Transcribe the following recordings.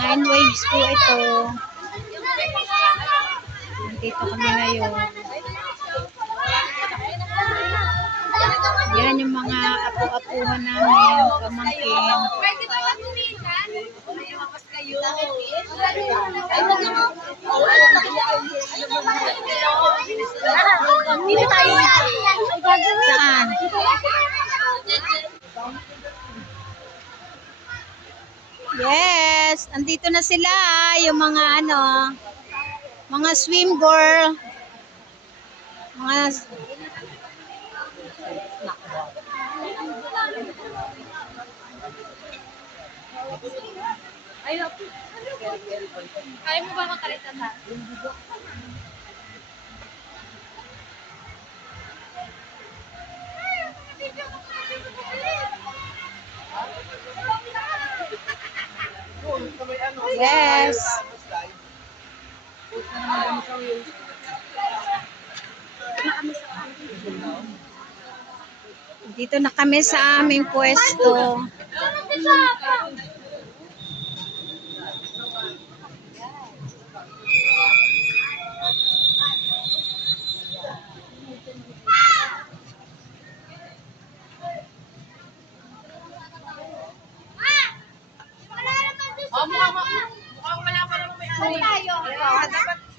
Nine waves po ito. Nandito kami ngayon. Yan yung mga apo-apuhan namin, pamangkin. Pwede ba matuminan? Mayawakas kayo. Dito tayo. Saan? Yes, andito na sila, yung mga mga swim girl. Mga Kaya mo ba makalitan ha? yes. Dito na kami sa aming pwesto.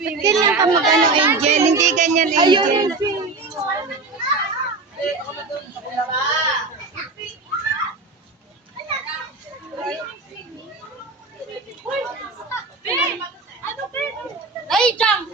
Ganyan ka mag-ano, Angel. Hindi ganyan, Angel. Ay, jump!